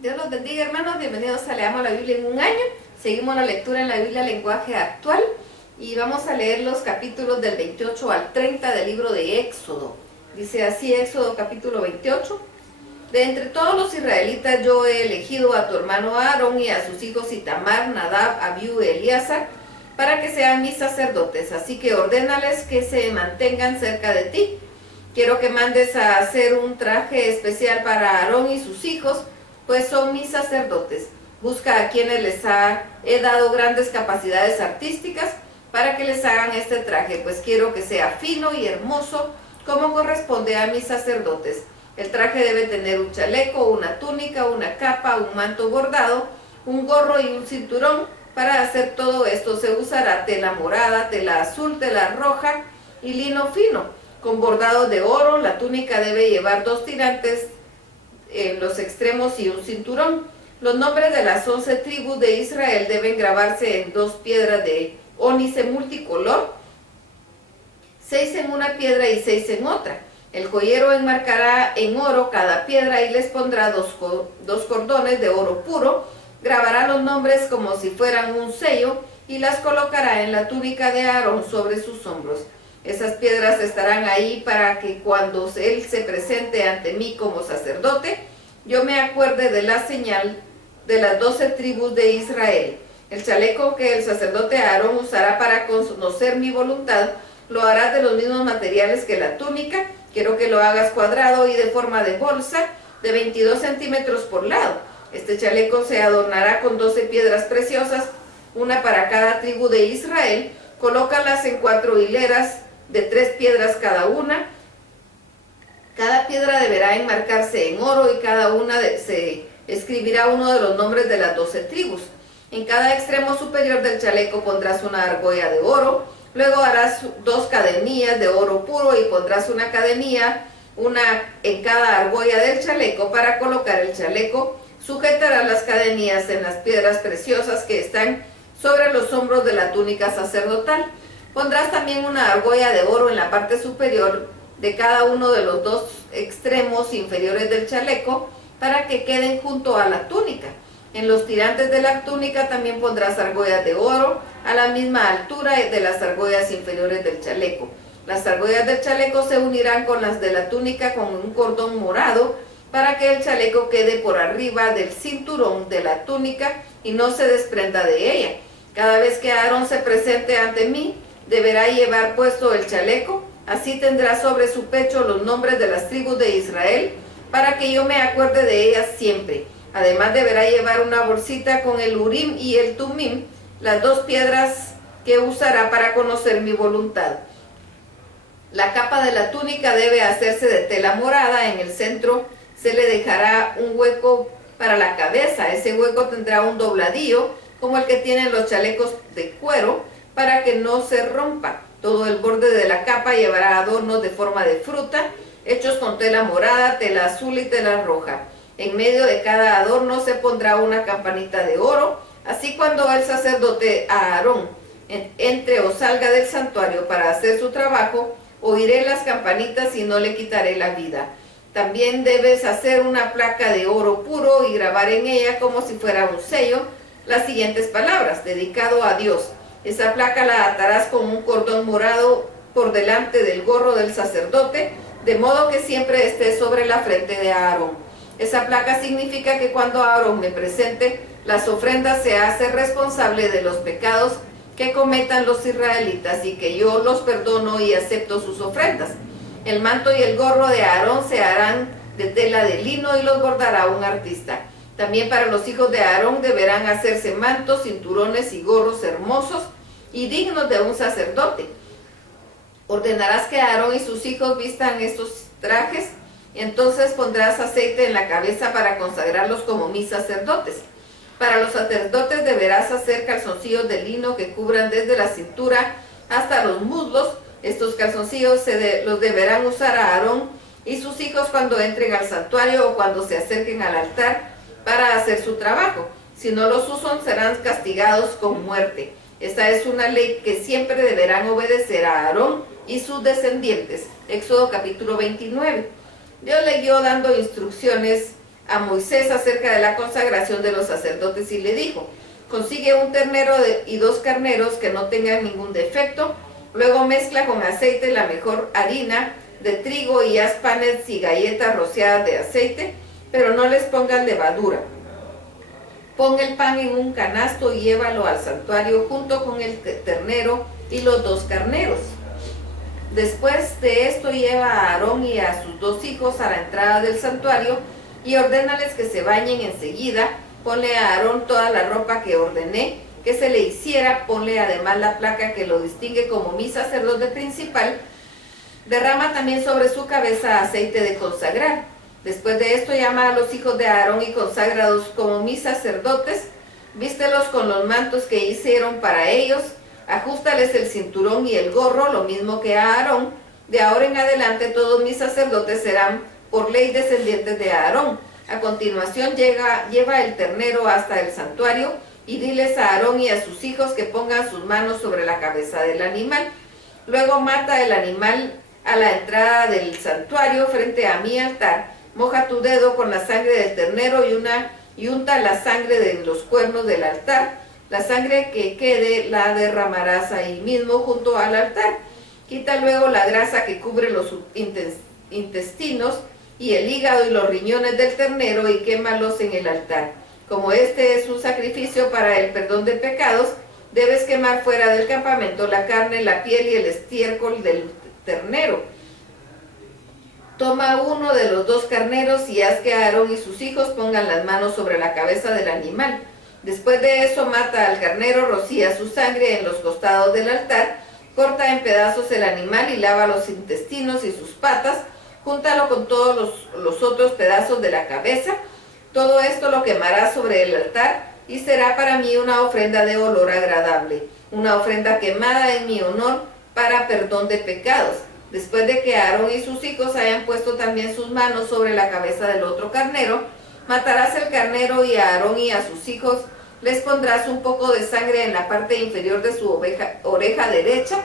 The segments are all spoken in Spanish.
Dios los bendiga, hermanos. Bienvenidos a Leamos la Biblia en un año. Seguimos la lectura en la Biblia lenguaje actual y vamos a leer los capítulos del 28 al 30 del libro de Éxodo. Dice así Éxodo capítulo 28. De entre todos los israelitas yo he elegido a tu hermano Aarón y a sus hijos Itamar, Nadab, Abiú y Eleazar para que sean mis sacerdotes. Así que ordénales que se mantengan cerca de ti. Quiero que mandes a hacer un traje especial para Aarón y sus hijos, pues son mis sacerdotes. Busca a quienes les he dado grandes capacidades artísticas para que les hagan este traje, pues quiero que sea fino y hermoso como corresponde a mis sacerdotes. El traje debe tener un chaleco, una túnica, una capa, un manto bordado, un gorro y un cinturón. Para hacer todo esto se usará tela morada, tela azul, tela roja y lino fino, con bordado de oro. La túnica debe llevar 2 tirantes en los extremos y un cinturón. Los nombres de las 11 tribus de Israel deben grabarse en 2 piedras de ónice multicolor, 6 en una piedra y 6 en otra. El joyero enmarcará en oro cada piedra y les pondrá dos cordones de oro puro. Grabará los nombres como si fueran un sello y las colocará en la túnica de Aarón sobre sus hombros. Esas piedras estarán ahí para que cuando él se presente ante mí como sacerdote, yo me acuerde de la señal de las 12 tribus de Israel. El chaleco que el sacerdote Aarón usará para conocer mi voluntad, lo harás de los mismos materiales que la túnica. Quiero que lo hagas cuadrado y de forma de bolsa, de 22 centímetros por lado. Este chaleco se adornará con 12 piedras preciosas, una para cada tribu de Israel. Colócalas en 4 hileras de 3 piedras cada una. Cada piedra deberá enmarcarse en oro y cada una se escribirá uno de los nombres de las 12 tribus. En cada extremo superior del chaleco pondrás una argolla de oro. Luego harás 2 cadenillas de oro puro y pondrás una cadenilla, una en cada argolla del chaleco para colocar el chaleco. Sujetarás las cadenillas en las piedras preciosas que están sobre los hombros de la túnica sacerdotal. Pondrás también una argolla de oro en la parte superior de cada uno de los 2 extremos inferiores del chaleco para que queden junto a la túnica. En los tirantes de la túnica también pondrás argollas de oro a la misma altura de las argollas inferiores del chaleco. Las argollas del chaleco se unirán con las de la túnica con un cordón morado para que el chaleco quede por arriba del cinturón de la túnica y no se desprenda de ella. Cada vez que Aarón se presente ante mí, deberá llevar puesto el chaleco. Así tendrá sobre su pecho los nombres de las tribus de Israel, para que yo me acuerde de ellas siempre. Además deberá llevar una bolsita con el Urim y el Tumim, las 2 piedras que usará para conocer mi voluntad. La capa de la túnica debe hacerse de tela morada. En el centro se le dejará un hueco para la cabeza. Ese hueco tendrá un dobladillo, como el que tienen los chalecos de cuero, para que no se rompa. Todo el borde de la capa llevará adornos de forma de fruta, hechos con tela morada, tela azul y tela roja. En medio de cada adorno se pondrá una campanita de oro. Así cuando el sacerdote Aarón entre o salga del santuario para hacer su trabajo, oiré las campanitas y no le quitaré la vida. También debes hacer una placa de oro puro y grabar en ella como si fuera un sello las siguientes palabras: dedicado a Dios. Esa placa la atarás con un cordón morado por delante del gorro del sacerdote, de modo que siempre esté sobre la frente de Aarón. Esa placa significa que cuando Aarón me presente las ofrendas se hace responsable de los pecados que cometan los israelitas y que yo los perdono y acepto sus ofrendas. El manto y el gorro de Aarón se harán de tela de lino y los bordará un artista. También para los hijos de Aarón deberán hacerse mantos, cinturones y gorros hermosos y dignos de un sacerdote. Ordenarás que Aarón y sus hijos vistan estos trajes. Entonces pondrás aceite en la cabeza para consagrarlos como mis sacerdotes. Para los sacerdotes deberás hacer calzoncillos de lino que cubran desde la cintura hasta los muslos. Estos calzoncillos los deberán usar a Aarón y sus hijos cuando entren al santuario o cuando se acerquen al altar para hacer su trabajo. Si no los usan, serán castigados con muerte. Esta es una ley que siempre deberán obedecer a Aarón y sus descendientes. Éxodo capítulo 29. Dios le guió dando instrucciones a Moisés acerca de la consagración de los sacerdotes y le dijo: consigue un ternero y 2 carneros que no tengan ningún defecto, luego mezcla con aceite la mejor harina de trigo y haz panes y galletas rociadas de aceite, pero no les pongas levadura. Pon el pan en un canasto y llévalo al santuario junto con el ternero y los 2 carneros. Después de esto lleva a Aarón y a sus 2 hijos a la entrada del santuario y ordénales que se bañen enseguida. Ponle a Aarón toda la ropa que ordené que se le hiciera, ponle además la placa que lo distingue como mi sacerdote principal. Derrama también sobre su cabeza aceite de consagrar. Después de esto llama a los hijos de Aarón y conságralos como mis sacerdotes, vístelos con los mantos que hicieron para ellos, ajústales el cinturón y el gorro, lo mismo que a Aarón. De ahora en adelante todos mis sacerdotes serán por ley descendientes de Aarón. A continuación lleva el ternero hasta el santuario y diles a Aarón y a sus hijos que pongan sus manos sobre la cabeza del animal. Luego mata el animal a la entrada del santuario frente a mi altar. Moja tu dedo con la sangre del ternero y unta la sangre de los cuernos del altar. La sangre que quede la derramarás ahí mismo junto al altar. Quita luego la grasa que cubre los intestinos y el hígado y los riñones del ternero y quémalos en el altar. Como este es un sacrificio para el perdón de pecados, debes quemar fuera del campamento la carne, la piel y el estiércol del ternero. Toma uno de los 2 carneros y haz que Aarón y sus hijos pongan las manos sobre la cabeza del animal. Después de eso mata al carnero, rocía su sangre en los costados del altar, corta en pedazos el animal y lava los intestinos y sus patas, júntalo con todos los otros pedazos de la cabeza. Todo esto lo quemarás sobre el altar y será para mí una ofrenda de olor agradable, una ofrenda quemada en mi honor para perdón de pecados. Después de que Aarón y sus hijos hayan puesto también sus manos sobre la cabeza del otro carnero, matarás el carnero y a Aarón y a sus hijos les pondrás un poco de sangre en la parte inferior de su oreja derecha,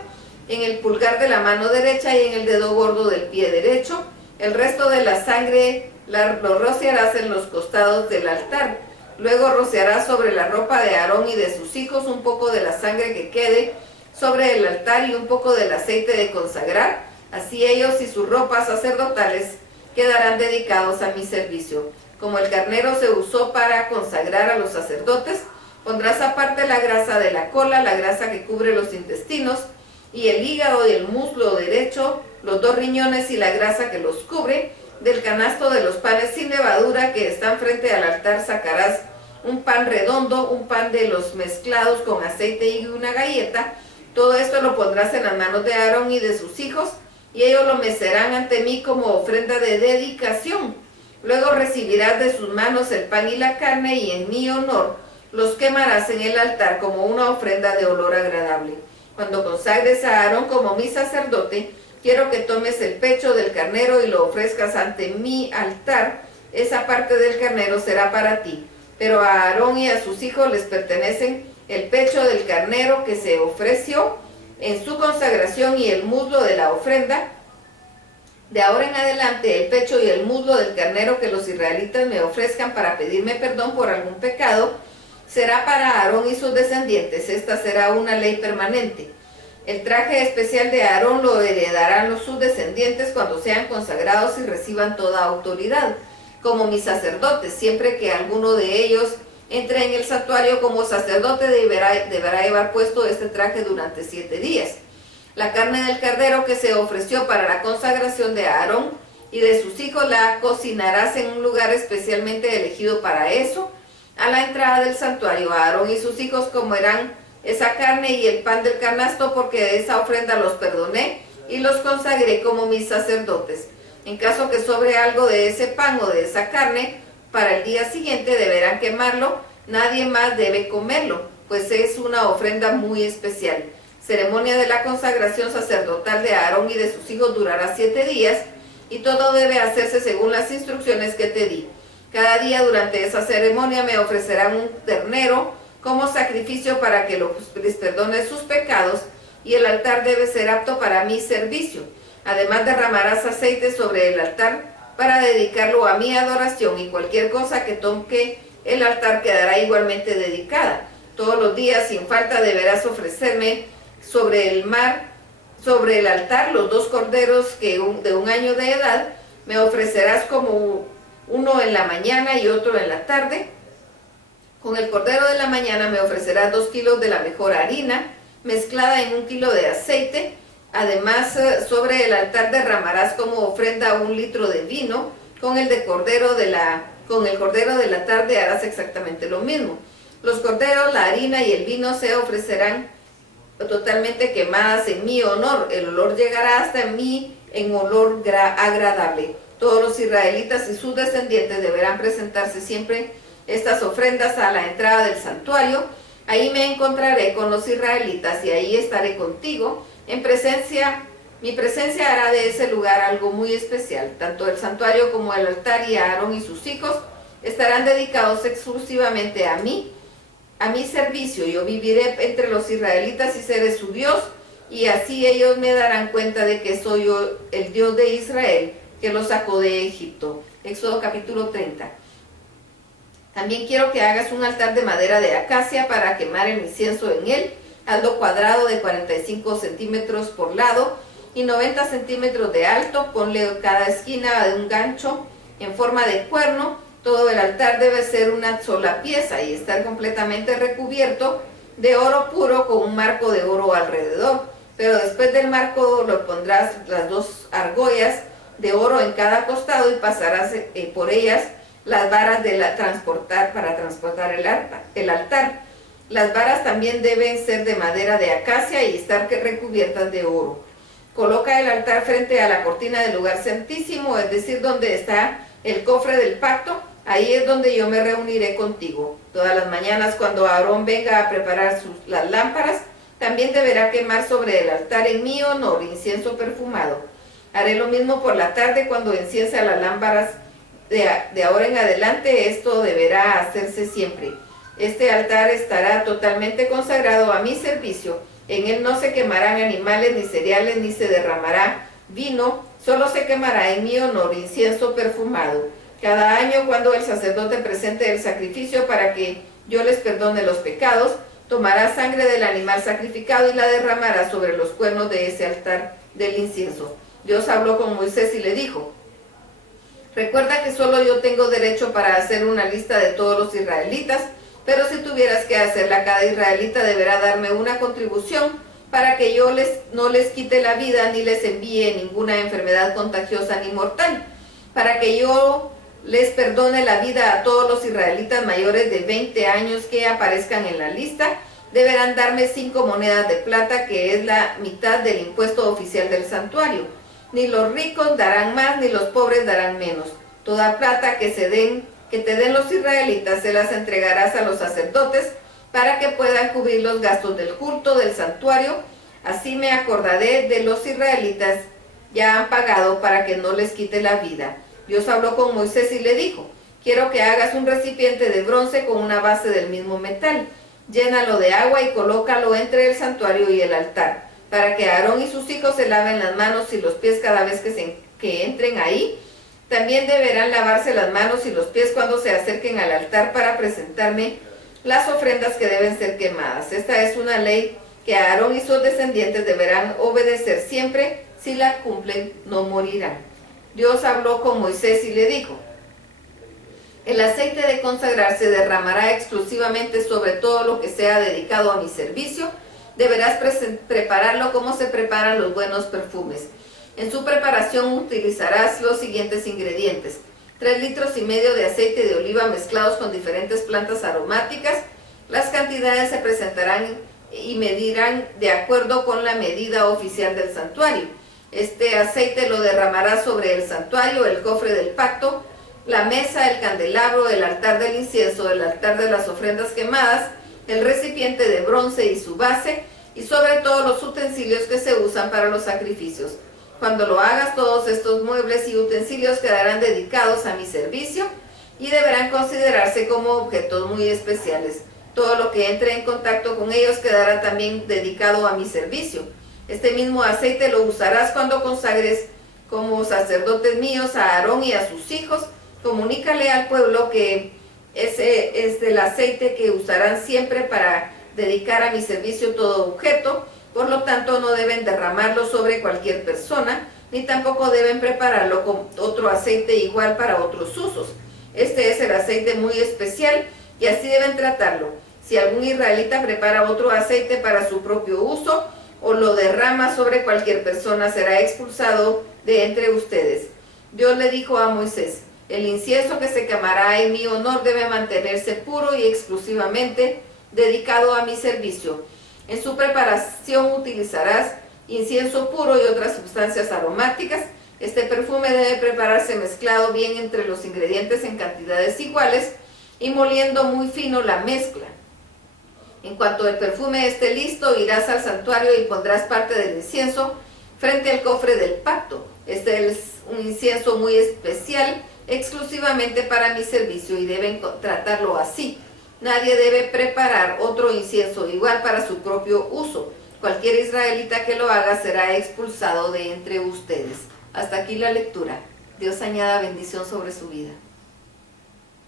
en el pulgar de la mano derecha y en el dedo gordo del pie derecho. El resto de la sangre lo rociarás en los costados del altar. Luego rociarás sobre la ropa de Aarón y de sus hijos un poco de la sangre que quede sobre el altar y un poco del aceite de consagrar. Así ellos y sus ropas sacerdotales quedarán dedicados a mi servicio. Como el carnero se usó para consagrar a los sacerdotes, pondrás aparte la grasa de la cola, la grasa que cubre los intestinos, y el hígado y el muslo derecho, los 2 riñones y la grasa que los cubre. Del canasto de los panes sin levadura que están frente al altar sacarás un pan redondo, un pan de los mezclados con aceite y una galleta. Todo esto lo pondrás en las manos de Aarón y de sus hijos, y ellos lo mecerán ante mí como ofrenda de dedicación. Luego recibirás de sus manos el pan y la carne, y en mi honor los quemarás en el altar como una ofrenda de olor agradable. Cuando consagres a Aarón como mi sacerdote, quiero que tomes el pecho del carnero y lo ofrezcas ante mi altar. Esa parte del carnero será para ti, pero a Aarón y a sus hijos les pertenecen el pecho del carnero que se ofreció en su consagración y el muslo de la ofrenda. De ahora en adelante, el pecho y el muslo del carnero que los israelitas me ofrezcan para pedirme perdón por algún pecado, será para Aarón y sus descendientes. Esta será una ley permanente. El traje especial de Aarón lo heredarán sus descendientes cuando sean consagrados y reciban toda autoridad, como mis sacerdotes. Siempre que alguno de ellos entre en el santuario como sacerdote, deberá llevar puesto este traje durante 7 días. La carne del cordero que se ofreció para la consagración de Aarón y de sus hijos la cocinarás en un lugar especialmente elegido para eso. A la entrada del santuario, Aarón y sus hijos comerán esa carne y el pan del canasto, porque de esa ofrenda los perdoné y los consagré como mis sacerdotes. En caso que sobre algo de ese pan o de esa carne, para el día siguiente deberán quemarlo. Nadie más debe comerlo, pues es una ofrenda muy especial. Ceremonia de la consagración sacerdotal de Aarón y de sus hijos durará 7 días, y todo debe hacerse según las instrucciones que te di. Cada día durante esa ceremonia me ofrecerán un ternero como sacrificio para que les perdone sus pecados, y el altar debe ser apto para mi servicio. Además derramarás aceite sobre el altar para dedicarlo a mi adoración, y cualquier cosa que toque el altar quedará igualmente dedicada. Todos los días sin falta deberás ofrecerme sobre el altar los 2 corderos de un año de edad. Me ofrecerás como uno en la mañana y otro en la tarde. Con el cordero de la mañana me ofrecerás 2 kilos de la mejor harina, mezclada en 1 kilo de aceite. Además, sobre el altar derramarás como ofrenda 1 litro de vino. Con el cordero de la tarde harás exactamente lo mismo. Los corderos, la harina y el vino se ofrecerán totalmente quemadas en mi honor. El olor llegará hasta mí en olor agradable. Todos los israelitas y sus descendientes deberán presentarse siempre estas ofrendas a la entrada del santuario. Ahí me encontraré con los israelitas y ahí estaré contigo. Mi presencia hará de ese lugar algo muy especial. Tanto el santuario como el altar y Aarón y sus hijos estarán dedicados exclusivamente a mí, a mi servicio. Yo viviré entre los israelitas y seré su Dios, y así ellos me darán cuenta de que soy yo el Dios de Israel, que los sacó de Egipto. Éxodo capítulo 30. También quiero que hagas un altar de madera de acacia para quemar el incienso en él. Hazlo cuadrado de 45 centímetros por lado y 90 centímetros de alto. Ponle cada esquina de un gancho en forma de cuerno. Todo el altar debe ser una sola pieza y estar completamente recubierto de oro puro con un marco de oro alrededor. Pero después del marco lo pondrás las 2 argollas de oro en cada costado y pasarás por ellas las varas para transportar el altar. Las varas también deben ser de madera de acacia y estar recubiertas de oro. Coloca el altar frente a la cortina del lugar santísimo, es decir, donde está el cofre del pacto. Ahí es donde yo me reuniré contigo. Todas las mañanas cuando Aarón venga a preparar las lámparas, también deberá quemar sobre el altar en mi honor incienso perfumado. Haré lo mismo por la tarde cuando encienza las lámparas. De ahora en adelante esto deberá hacerse siempre. Este altar estará totalmente consagrado a mi servicio. En él no se quemarán animales ni cereales, ni se derramará vino. Solo se quemará en mi honor incienso perfumado. Cada año cuando el sacerdote presente el sacrificio para que yo les perdone los pecados, tomará sangre del animal sacrificado y la derramará sobre los cuernos de ese altar del incienso. Dios habló con Moisés y le dijo: recuerda que solo yo tengo derecho para hacer una lista de todos los israelitas, pero si tuvieras que hacerla, cada israelita deberá darme una contribución para que yo no les quite la vida ni les envíe ninguna enfermedad contagiosa ni mortal, para que yo les perdone la vida a todos los israelitas mayores de 20 años que aparezcan en la lista. Deberán darme 5 monedas de plata, que es la mitad del impuesto oficial del santuario. Ni los ricos darán más, ni los pobres darán menos. Toda plata que te den los israelitas se las entregarás a los sacerdotes para que puedan cubrir los gastos del culto del santuario. Así me acordaré de los israelitas, ya han pagado para que no les quite la vida. Dios habló con Moisés y le dijo: quiero que hagas un recipiente de bronce con una base del mismo metal. Llénalo de agua y colócalo entre el santuario y el altar, para que Aarón y sus hijos se laven las manos y los pies cada vez que entren ahí. También deberán lavarse las manos y los pies cuando se acerquen al altar para presentarme las ofrendas que deben ser quemadas. Esta es una ley que Aarón y sus descendientes deberán obedecer siempre. Si la cumplen, no morirán. Dios habló con Moisés y le dijo: el aceite de consagrar se derramará exclusivamente sobre todo lo que sea dedicado a mi servicio. Deberás prepararlo como se preparan los buenos perfumes. En su preparación utilizarás los siguientes ingredientes: 3,5 litros de aceite de oliva mezclados con diferentes plantas aromáticas. Las cantidades se presentarán y medirán de acuerdo con la medida oficial del santuario. Este aceite lo derramarás sobre el santuario, el cofre del pacto, la mesa, el candelabro, el altar del incienso, el altar de las ofrendas quemadas, el recipiente de bronce y su base, y sobre todos los utensilios que se usan para los sacrificios. Cuando lo hagas, todos estos muebles y utensilios quedarán dedicados a mi servicio y deberán considerarse como objetos muy especiales. Todo lo que entre en contacto con ellos quedará también dedicado a mi servicio. Este mismo aceite lo usarás cuando consagres como sacerdotes míos a Aarón y a sus hijos. Comunícale al pueblo que ese es el aceite que usarán siempre para dedicar a mi servicio todo objeto. Por lo tanto, no deben derramarlo sobre cualquier persona, ni tampoco deben prepararlo con otro aceite igual para otros usos. Este es el aceite muy especial y así deben tratarlo. Si algún israelita prepara otro aceite para su propio uso o lo derrama sobre cualquier persona, será expulsado de entre ustedes. Dios le dijo a Moisés: el incienso que se quemará en mi honor debe mantenerse puro y exclusivamente dedicado a mi servicio. En su preparación utilizarás incienso puro y otras sustancias aromáticas. Este perfume debe prepararse mezclado bien entre los ingredientes en cantidades iguales y moliendo muy fino la mezcla. En cuanto el perfume esté listo, irás al santuario y pondrás parte del incienso frente al cofre del pacto. Este es un incienso muy especial, exclusivamente para mi servicio, y deben tratarlo así. Nadie debe preparar otro incienso igual para su propio uso. Cualquier israelita que lo haga será expulsado de entre ustedes. Hasta aquí la lectura. Dios añada bendición sobre su vida.